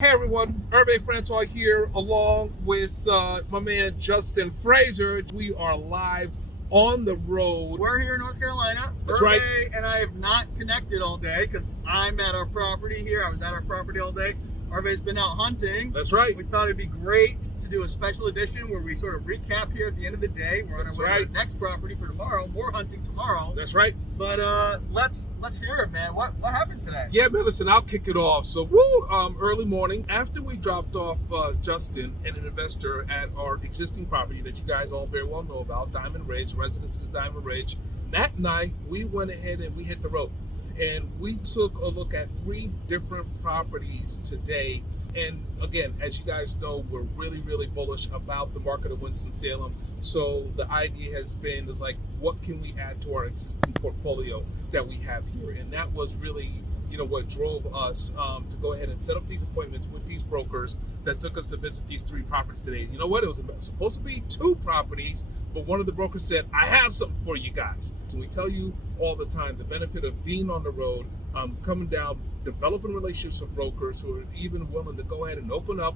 Hey everyone, Hervé Francois here along with my man Justin Fraser. We are live on the road. We're here in North Carolina. That's right. Hervé and I have not connected all day because I'm at our property here. I was at our property all day. Hervé's been out hunting. That's right. We thought it'd be great to do a special edition where we sort of recap here at the end of the day. We're on our way to our next property for tomorrow. More hunting tomorrow. That's right. But let's hear it, man. What happened today? Yeah, man, listen, I'll kick it off. So, early morning, after we dropped off Justin and an investor at our existing property that you guys all very well know about, Diamond Ridge, Residences Diamond Ridge, that night we went ahead and we hit the road. And we took a look at 3 different properties today. And again, as you guys know, we're really, really bullish about the market of Winston-Salem. So the idea has been what can we add to our existing portfolio that we have here? And that was really, what drove us to go ahead and set up these appointments with these brokers that took us to visit these 3 properties today. You know what? It was supposed to be 2 properties, but one of the brokers said, I have something for you guys. So we tell you all the time the benefit of being on the road, coming down, developing relationships with brokers who are even willing to go ahead and open up,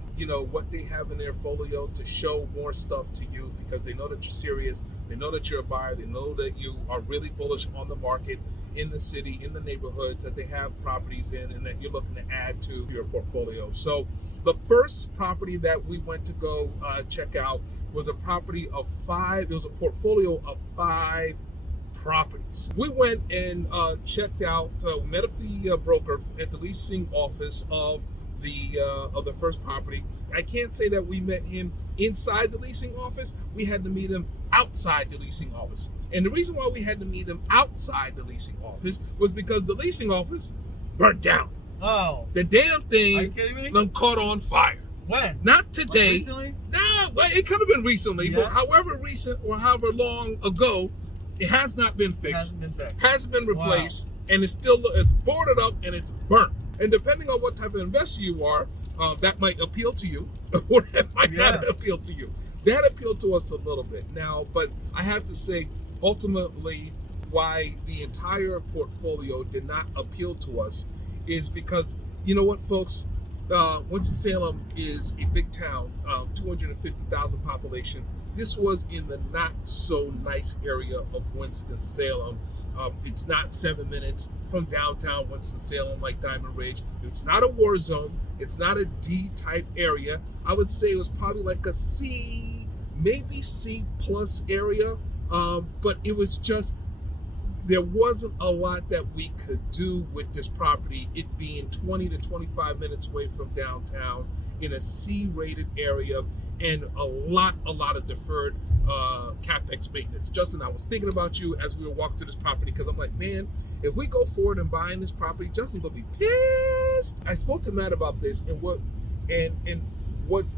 what they have in their folio to show more stuff to you because they know that you're serious. They know that you're a buyer. They know that you are really bullish on the market in the city, in the neighborhoods that they have properties in and that you're looking to add to your portfolio. So the first property that we went to go check out was a property of 5. It was a portfolio of 5 properties. We went and checked out, met up the broker at the leasing office of the first property. I can't say that we met him inside the leasing office. We had to meet him outside the leasing office. And the reason why we had to meet him outside the leasing office was because the leasing office burnt down. Oh. The damn thing Are you kidding me? done caught on fire. When? Not today. Like recently? No, well, it could have been recently, Yeah. but however recent or however long ago, it has not been fixed. It hasn't been fixed. Hasn't been replaced, and it's boarded up and it's burnt. And depending on what type of investor you are, that might appeal to you, or that might not appeal to you. That appealed to us a little bit now, but I have to say, ultimately, why the entire portfolio did not appeal to us is because, you know what, folks, Winston-Salem is a big town, 250,000 population. This was in the not so nice area of Winston-Salem. It's not 7 minutes from downtown Winston-Salem like Diamond Ridge. It's not a war zone. It's not a D-type area. I would say it was probably like a C, maybe C plus area. But it was just, there wasn't a lot that we could do with this property, it being 20 to 25 minutes away from downtown in a C-rated area and a lot of deferred CapEx maintenance. Justin, I was thinking about you as we were walking to this property because I'm like, man, if we go forward and buying this property, Justin's gonna be pissed. I spoke to Matt about this and what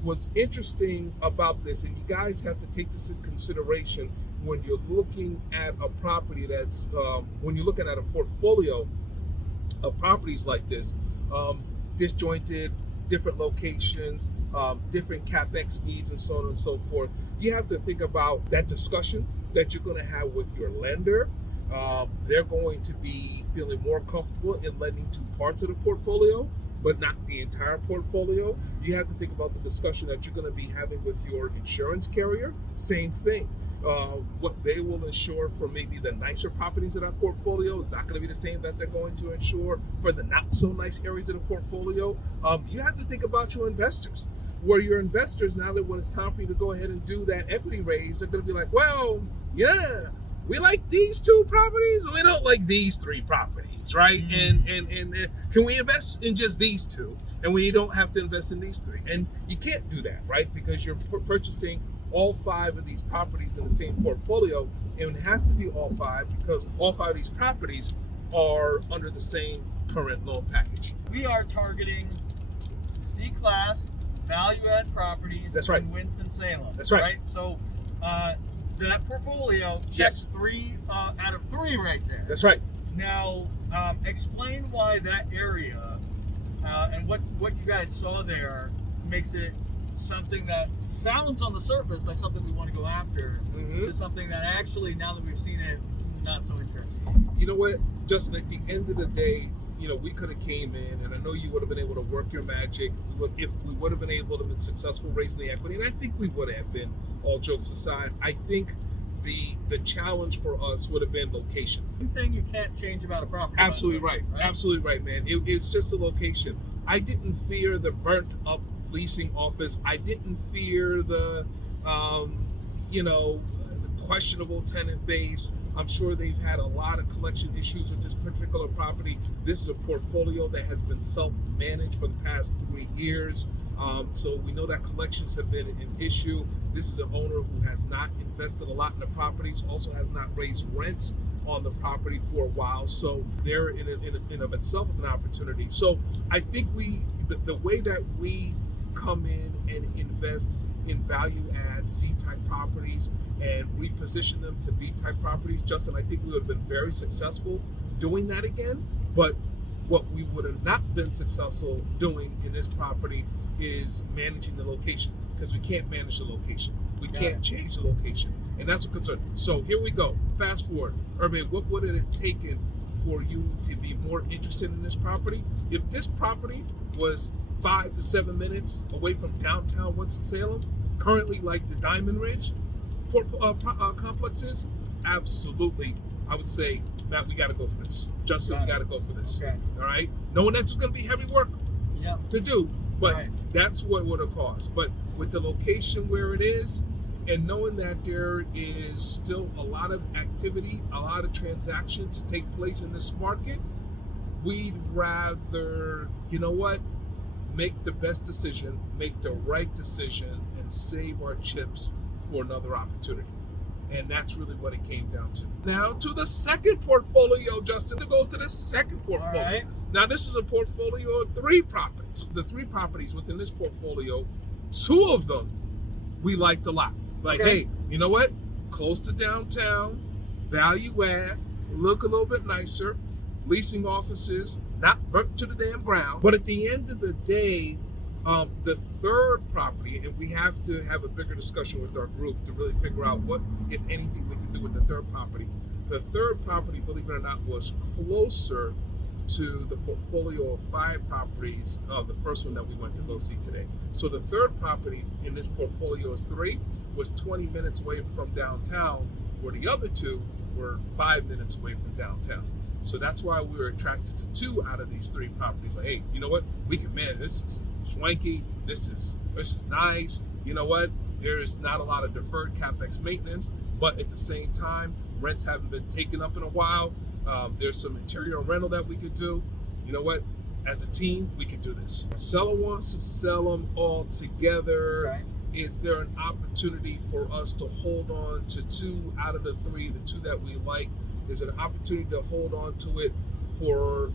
was interesting about this, and you guys have to take this in consideration when you're looking at a property that's, when you're looking at a portfolio of properties like this, disjointed, different locations, different CapEx needs, and so on and so forth. You have to think about that discussion that you're going to have with your lender. They're going to be feeling more comfortable in lending to parts of the portfolio, but not the entire portfolio. You have to think about the discussion that you're going to be having with your insurance carrier. Same thing. What they will insure for maybe the nicer properties in our portfolio is not going to be the same that they're going to insure for the not so nice areas of the portfolio. You have to think about your investors. Where your investors, now that when it's time for you to go ahead and do that equity raise, they're going to be like, well, yeah, we like these 2 properties, we don't like these 3 properties, right? And can we invest in just these 2? And we don't have to invest in these 3. And you can't do that, right? Because you're purchasing all 5 of these properties in the same portfolio, and it has to be all 5 because all 5 of these properties are under the same current loan package. We are targeting C-class value-add properties. That's right. In Winston-Salem. That's right. So that portfolio checks 3 out of 3 right there. That's right. Now, explain why that area and what you guys saw there makes it something that sounds on the surface like something we want to go after, to something that actually, now that we've seen it, not so interesting. You know what, Justin, at the end of the day, we could have came in, and I know you would have been able to work your magic. If we would have been able to have been successful raising the equity, and I think we would have been, all jokes aside. I think the challenge for us would have been location. One thing you can't change about a property. Absolutely right. Absolutely right, man. It's just the location. I didn't fear the burnt up leasing office. I didn't fear the questionable tenant base. I'm sure they've had a lot of collection issues with this particular property. This is a portfolio that has been self-managed for the past 3 years. So we know that collections have been an issue. This is an owner who has not invested a lot in the properties, also has not raised rents on the property for a while. So there in of itself is an opportunity. So I think the way that we come in and invest in value add C-type properties and reposition them to B-type properties, Justin, I think we would have been very successful doing that again. But what we would have not been successful doing in this property is managing the location, because we can't manage the location. We can't change the location. And that's a concern. So here we go. Fast forward. Irvin, what would it have taken for you to be more interested in this property? If this property was 5 to 7 minutes away from downtown Winston-Salem, currently like the Diamond Ridge complex is, absolutely, I would say, Matt, we got to go for this. Justin, we got to go for this. Okay. All right? Knowing that's just going to be heavy work to do, but that's what it would have cost. But with the location where it is, and knowing that there is still a lot of activity, a lot of transaction to take place in this market, we'd rather, make the best decision, make the right decision, and save our chips for another opportunity. And that's really what it came down to. Now to the second portfolio, Justin, to go to the second portfolio. All right. Now this is a portfolio of 3 properties. The 3 properties within this portfolio, 2 of them we liked a lot. Like, hey, you know what? Close to downtown, value add, look a little bit nicer, leasing offices, not burnt to the damn ground. But at the end of the day, the third property, and we have to have a bigger discussion with our group to really figure out what, if anything, we can do with the third property. The third property, believe it or not, was closer to the portfolio of 5 properties, the first one that we went to go see today. So the third property in this portfolio is 3, was 20 minutes away from downtown, where the other 2 were 5 minutes away from downtown. So that's why we were attracted to 2 out of these 3 properties. Like, hey, you know what? We can, man, this is swanky. This is nice. You know what? There is not a lot of deferred CapEx maintenance, but at the same time, rents haven't been taken up in a while. There's some interior rental that we could do. You know what? As a team, we could do this. Seller wants to sell them all together. Right. Is there an opportunity for us to hold on to 2 out of the 3, the 2 that we like? Is it an opportunity to hold on to it for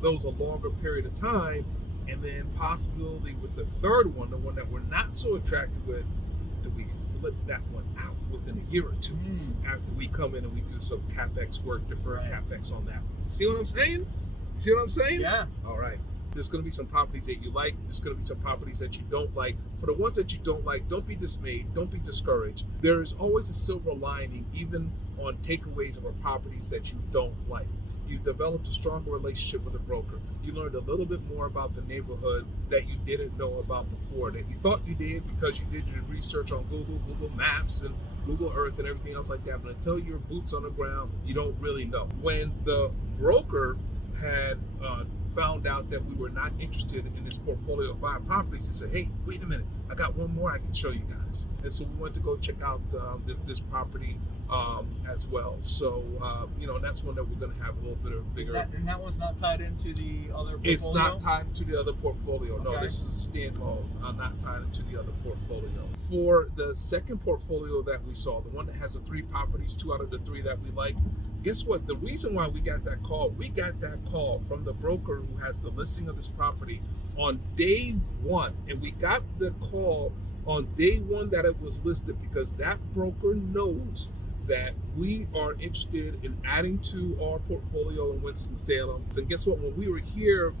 those a longer period of time, and then possibility with the third one, the one that we're not so attracted with, do we flip that one out within a year or 2 after we come in and we do some CapEx work, deferred CapEx on that? See what I'm saying? See what I'm saying? Yeah. All right. There's going to be some properties that you like. There's going to be some properties that you don't like. For the ones that you don't like, don't be dismayed. Don't be discouraged. There is always a silver lining, even on takeaways of our properties that you don't like. You developed a stronger relationship with a broker. You learned a little bit more about the neighborhood that you didn't know about before, that you thought you did because you did your research on Google Maps and Google Earth and everything else like that. But until you're boots on the ground, you don't really know. When the broker had found out that we were not interested in this portfolio of 5 properties, he said, hey, wait a minute, I got one more I can show you guys. And so we went to go check out this property as well. So, that's one that we're going to have a little bit of bigger. And that one's not tied into the other portfolio? It's not tied to the other portfolio. Okay. No, this is a standalone, not tied into the other portfolio. For the second portfolio that we saw, the one that has the 3 properties, 2 out of the 3 that we like, guess what? The reason why we got that call from the broker who has the listing of this property on day 1. And we got the call on day 1 that it was listed because that broker knows that we are interested in adding to our portfolio in Winston-Salem. And guess what? When we were here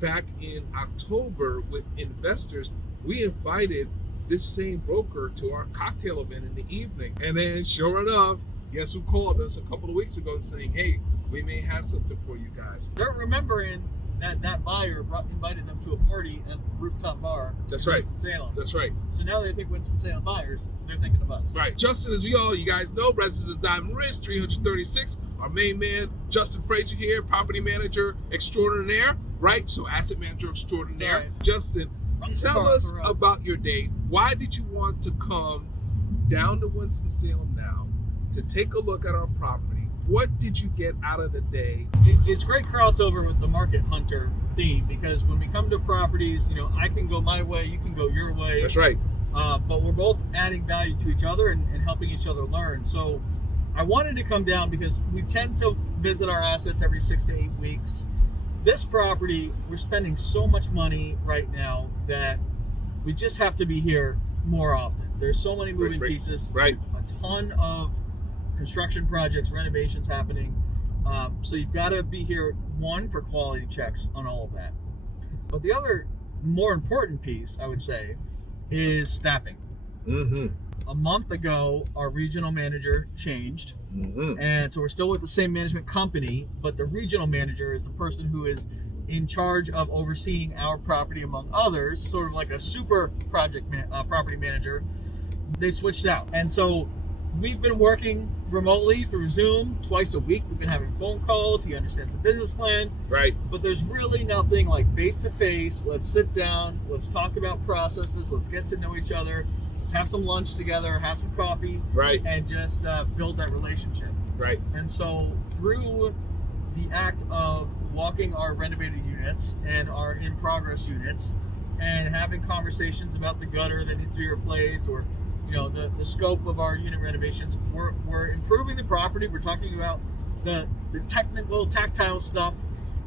back in October with investors, we invited this same broker to our cocktail event in the evening. And then sure enough, Guess who called us a couple of weeks ago and saying, hey, we may have something for you guys. They're remembering that buyer invited them to a party at Rooftop Bar. That's in right. Winston-Salem. That's right. So now they think Winston-Salem buyers, they're thinking of us. Right. Justin, as you guys know, Residence of Diamond Ridge, 336. Our main man, Justin Frazier here, property manager extraordinaire, right? So asset manager extraordinaire. Right. Justin, tell us about your day. Why did you want to come down to Winston-Salem now to take a look at our property? What did you get out of the day? It's great crossover with the Market Hunter theme, because when we come to properties, I can go my way, you can go your way. That's right. But we're both adding value to each other and helping each other learn. So I wanted to come down because we tend to visit our assets every 6 to 8 weeks. This property, we're spending so much money right now that we just have to be here more often. There's so many moving pieces. Right. A ton of construction projects, renovations happening. So you've got to be here, one, for quality checks on all of that. But the other more important piece, I would say, is staffing. Mm-hmm. A month ago, our regional manager changed. Mm-hmm. And so we're still with the same management company, but the regional manager is the person who is in charge of overseeing our property, among others, sort of like a super property manager. They switched out. And so we've been working remotely through Zoom twice a week. We've been having phone calls. He understands the business plan. Right. But there's really nothing like face-to-face. Let's sit down. Let's talk about processes. Let's get to know each other. Let's have some lunch together, have some coffee. Right. And just build that relationship. Right. And so through the act of walking our renovated units and our in-progress units and having conversations about the gutter that needs to be replaced, or the scope of our unit renovations, we're improving the property. We're talking about the technical, tactile stuff,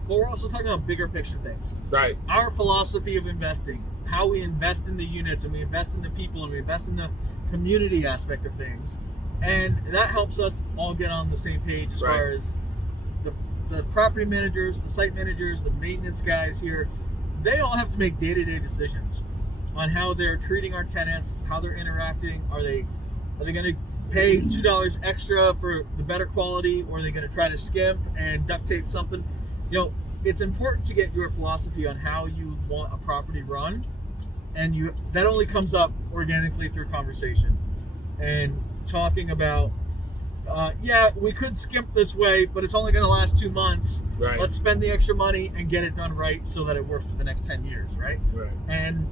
but we're also talking about bigger picture things. Right. Our philosophy of investing, how we invest in the units, and we invest in the people, and we invest in the community aspect of things. And that helps us all get on the same page as far as the property managers, the site managers, the maintenance guys here. They all have to make day-to-day decisions on how they're treating our tenants, how they're interacting. Are they going to pay $2 extra for the better quality, or are they going to try to skimp and duct tape something? It's important to get your philosophy on how you want a property run, and that only comes up organically through conversation and talking about, we could skimp this way, but it's only going to last 2 months. Right. Let's spend the extra money and get it done right so that it works for the next 10 years, right? Right. And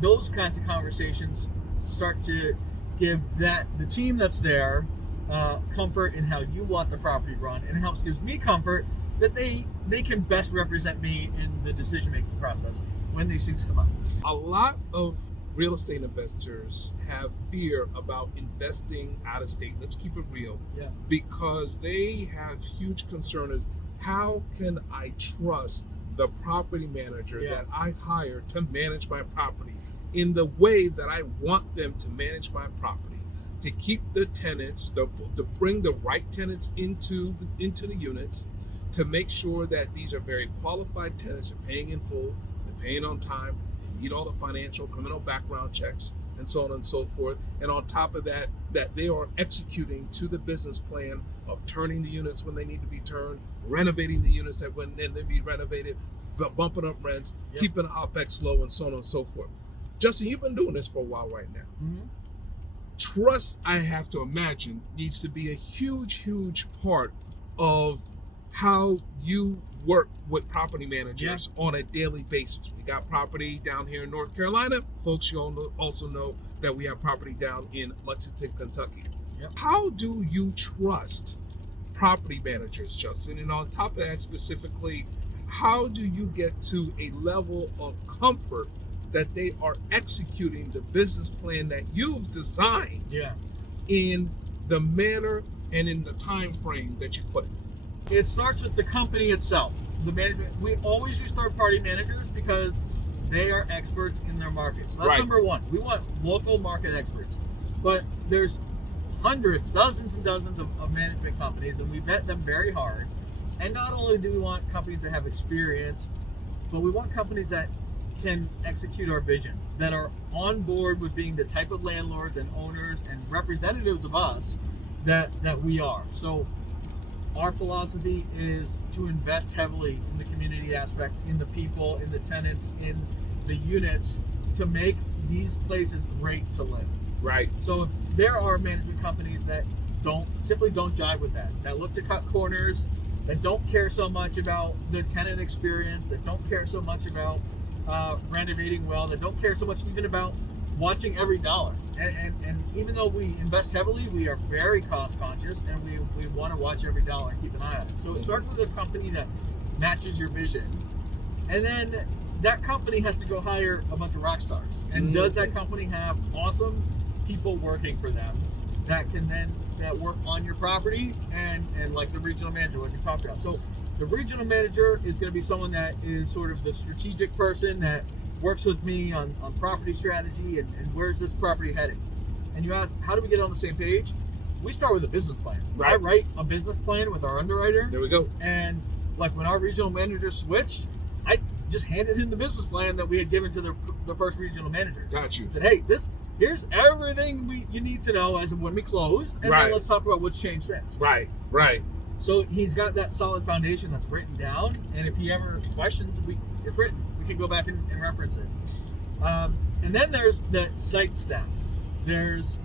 those kinds of conversations start to give the team that's there comfort in how you want the property run, and it helps gives me comfort that they can best represent me in the decision-making process when these things come up. A lot of real estate investors have fear about investing out of state. Let's keep it real. Yeah. Because they have huge concern is, how can I trust the property manager that I hire to manage my property in the way that I want them to manage my property, to keep the tenants, to bring the right tenants into the units, to make sure that these are very qualified tenants, are paying in full, they're paying on time, they meet all the financial, criminal background checks, and so on and so forth. And on top of that, that they are executing to the business plan of turning the units when they need to be turned, renovating the units that when they be renovated, bumping up rents, keeping the OpEx low, and so on and so forth. Justin, you've been doing this for a while right now. Mm-hmm. Trust, I have to imagine, needs to be a huge, huge part of how you work with property managers on a daily basis. We got property down here in North Carolina. Folks, you also know that we have property down in Lexington, Kentucky. Yep. How do you trust property managers, Justin? And on top of that specifically, how do you get to a level of comfort that they are executing the business plan that you've designed in the manner and in the time frame that you put it? It starts with the company itself. The management. We always use third-party managers because they are experts in their markets. That's number one. We want local market experts. But there's hundreds, dozens and dozens of management companies, and we vet them very hard. And not only do we want companies that have experience, but we want companies that can execute our vision, that are on board with being the type of landlords and owners and representatives of us that we are. So our philosophy is to invest heavily in the community aspect, in the people, in the tenants, in the units, to make these places great to live. Right. So if there are management companies that simply don't jive with that look to cut corners, that don't care so much about the tenant experience, that don't care so much about renovating well, that don't care so much even about watching every dollar. And even though we invest heavily, we are very cost conscious, and we want to watch every dollar and keep an eye on it. So it starts with a company that matches your vision, and then that company has to go hire a bunch of rock stars. And does that company have awesome people working for them that can then work on your property and like the regional manager, like you talked about? So the regional manager is going to be someone that is sort of the strategic person that works with me on property strategy and where's this property heading. And you ask, how do we get on the same page? We start with a business plan. Right. I write a business plan with our underwriter. There we go. And like when our regional manager switched, I just handed him the business plan that we had given to the first regional manager. Got you. I said, hey, here's everything you need to know as of when we close, and then let's talk about what's changed since. Right. So he's got that solid foundation that's written down, and if he ever questions, it's written. We can go back and reference it. And then there's the site staff. There's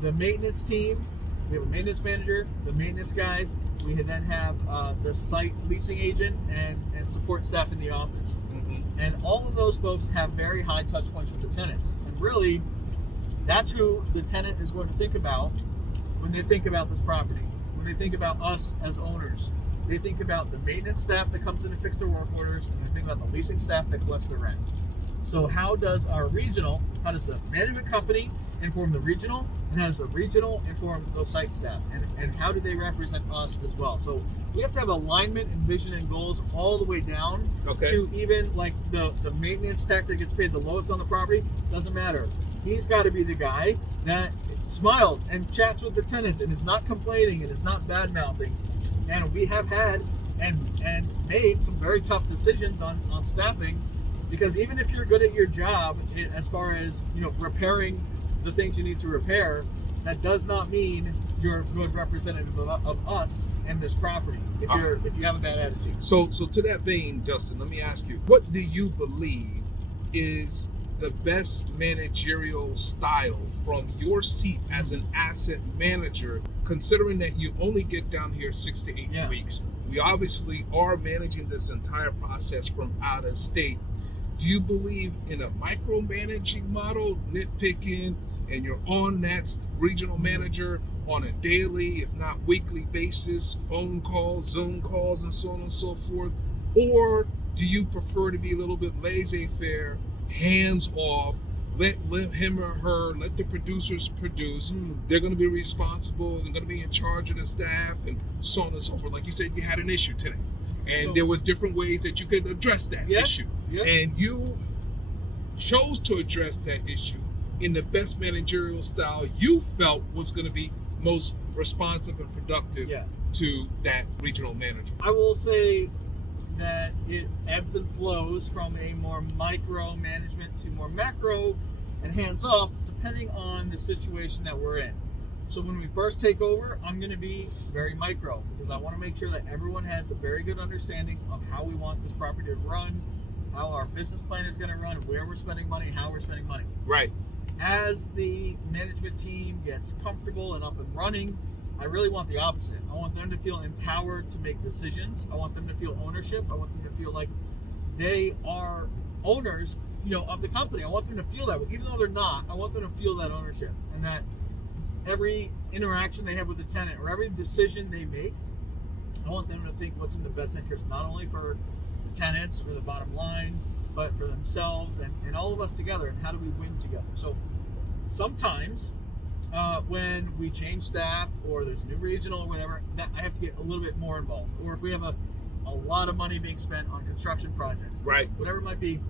the maintenance team. We have a maintenance manager, the maintenance guys. We then have the site leasing agent and support staff in the office. Mm-hmm. And all of those folks have very high touch points with the tenants. And really, that's who the tenant is going to think about when they think about this property. When they think about us as owners, they think about the maintenance staff that comes in and fix their work orders, and they think about the leasing staff that collects the rent. So how does the management company inform the regional, and how does the regional inform those site staff, and how do they represent us as well? So we have to have alignment and vision and goals all the way down to even like the maintenance tech that gets paid the lowest on the property. Doesn't matter. He's got to be the guy that smiles and chats with the tenants and is not complaining and is not bad mouthing. And we have had and made some very tough decisions on staffing, because even if you're good at your job, as far as repairing the things you need to repair, that does not mean you're a good representative of us and this property if you have a bad attitude. So to that vein, Justin, let me ask you, what do you believe is the best managerial style from your seat as an asset manager, considering that you only get down here 6 to 8 weeks? We obviously are managing this entire process from out of state. Do you believe in a micromanaging model, nitpicking, and you're on that regional manager on a daily, if not weekly basis, phone calls, Zoom calls, and so on and so forth? Or do you prefer to be a little bit laissez-faire, hands off, let him or her, let the producers produce? They're going to be responsible and going to be in charge of the staff and so on and so forth. Like you said, you had an issue today, and there was different ways that you could address that issue. And you chose to address that issue in the best managerial style you felt was going to be most responsive and productive to that regional manager. I will say that it ebbs and flows from a more micro management to more macro and hands off, depending on the situation that we're in. So when we first take over, I'm going to be very micro, because I want to make sure that everyone has a very good understanding of how we want this property to run, how our business plan is going to run, where we're spending money, how we're spending money. Right. As the management team gets comfortable and up and running, I really want the opposite. I want them to feel empowered to make decisions. I want them to feel ownership. I want them to feel like they are owners, of the company. I want them to feel that way. Even though they're not, I want them to feel that ownership, and that every interaction they have with the tenant or every decision they make, I want them to think what's in the best interest, not only for the tenants or the bottom line, but for themselves and all of us together, and how do we win together. So sometimes when we change staff or there's a new regional or whatever, that I have to get a little bit more involved. Or if we have a lot of money being spent on construction projects, whatever it might be,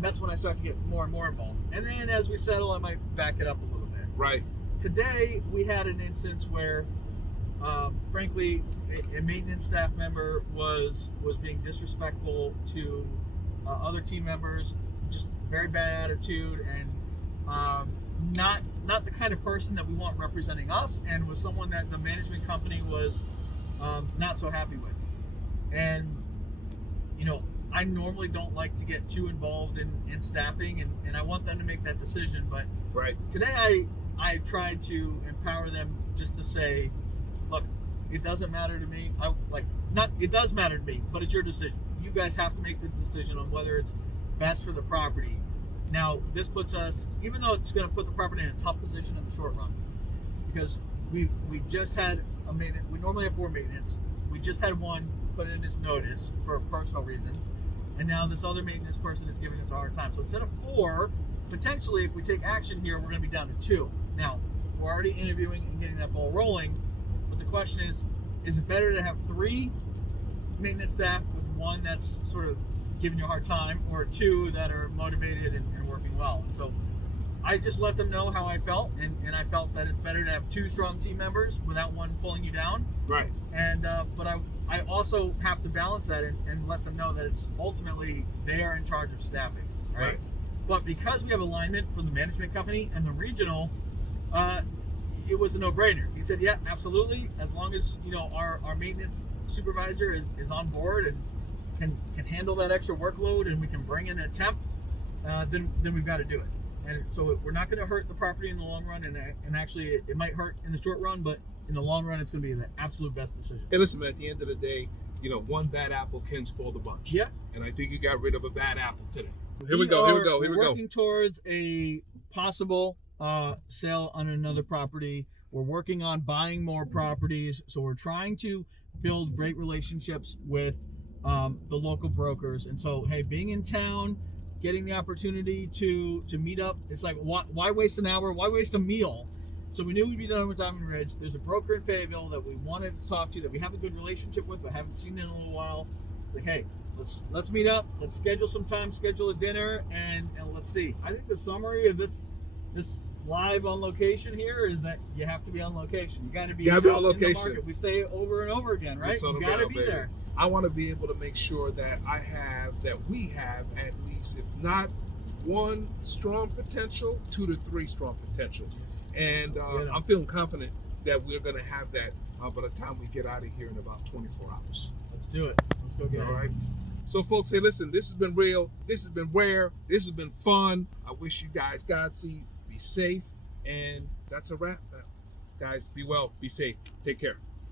that's when I start to get more and more involved. And then as we settle, I might back it up a little bit. Right. Today we had an instance where frankly a maintenance staff member was being disrespectful to other team members, just very bad attitude, and not the kind of person that we want representing us, and was someone that the management company was not so happy with. And you know, I normally don't like to get too involved in staffing, and I want them to make that decision. But Right. today I tried to empower them just to say, look, it doesn't matter to me. It does matter to me, but it's your decision. You guys have to make the decision on whether it's best for the property. Now, this puts us, even though it's going to put the property in a tough position in the short run, because we just had a maintenance. We normally have 4 maintenance. We just had one put in his notice for personal reasons, and now this other maintenance person is giving us a hard time. So instead of 4, potentially, if we take action here, we're going to be down to 2. Now, we're already interviewing and getting that ball rolling, but the question is it better to have 3 maintenance staff with 1 that's sort of giving you a hard time, or 2 that are motivated and working well? And so I just let them know how I felt, and I felt that it's better to have 2 strong team members without 1 pulling you down. Right. And but I also have to balance that and let them know that it's ultimately they are in charge of staffing, right? But because we have alignment from the management company and the regional, it was a no-brainer. He said, yeah, absolutely. As long as, you know, our maintenance supervisor is on board and can handle that extra workload, and we can bring in a temp, then we've got to do it. And so we're not going to hurt the property in the long run, and actually it might hurt in the short run, but in the long run, it's going to be the absolute best decision. Hey, listen, man, at the end of the day, you know, one bad apple can spoil the bunch. Yeah. And I think you got rid of a bad apple today. Here We we go. We're working towards a possible sale on another property. We're working on buying more properties. So we're trying to build great relationships with the local brokers. And so, hey, being in town, getting the opportunity to meet up, it's like, why waste an hour? Why waste a meal? So we knew we'd be done with Diamond Ridge. There's a broker in Fayetteville that we wanted to talk to, that we have a good relationship with, but haven't seen in a little while. It's like, hey, let's meet up. Let's schedule some time, schedule a dinner, and let's see. I think the summary of this live on location here is that you have to be on location. You got to be on in the location. market. We say it over and over again, right? It's on You the got to ground, be baby. there. I want to be able to make sure that we have at least, if not 1 strong potential, 2 to 3 strong potentials. And I'm feeling confident that we're going to have that by the time we get out of here in about 24 hours. Let's do it. Let's go get it. All right. So, folks, hey, listen, this has been real. This has been rare. This has been fun. I wish you guys Godspeed. Be safe. And that's a wrap. Guys, be well. Be safe. Take care.